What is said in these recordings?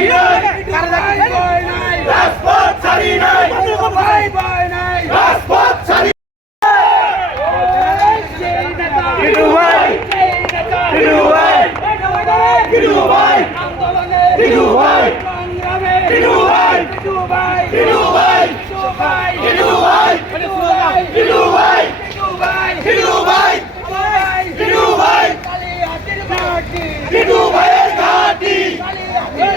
Yeah!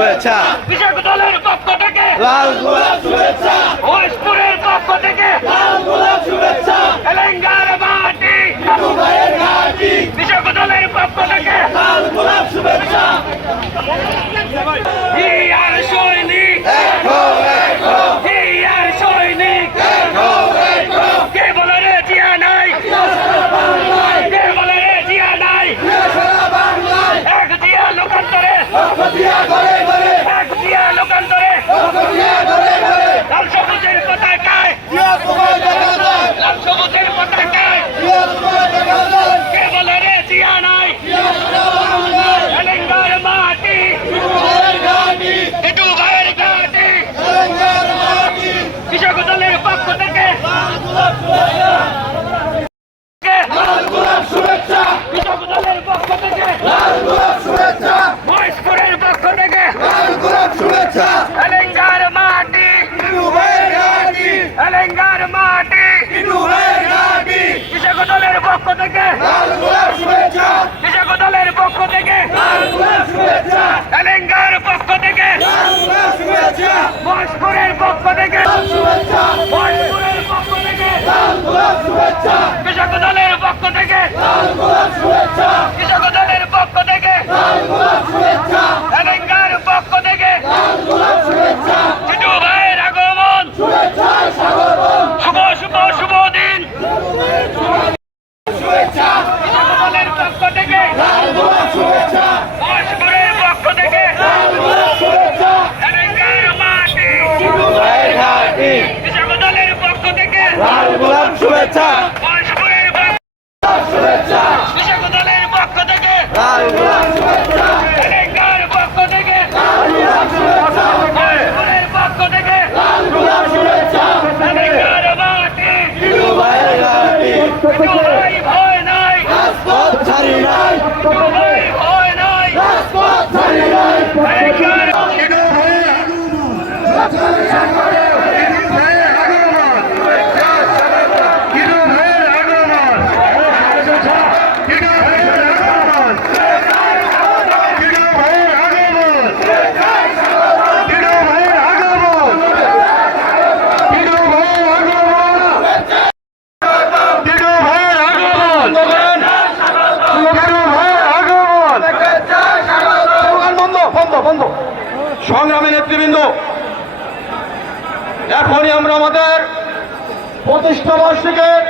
শুভেচ্ছা। বিজয় দলের পক্ষ লাল গোলা শুভেচ্ছা। Alengar Mati! Alengar Mati! Isa ko tuloy na po ako সংগ্রামী নেতৃবৃন্দ এখনই আমরা আমাদের প্রতিষ্ঠা বার্ষিকের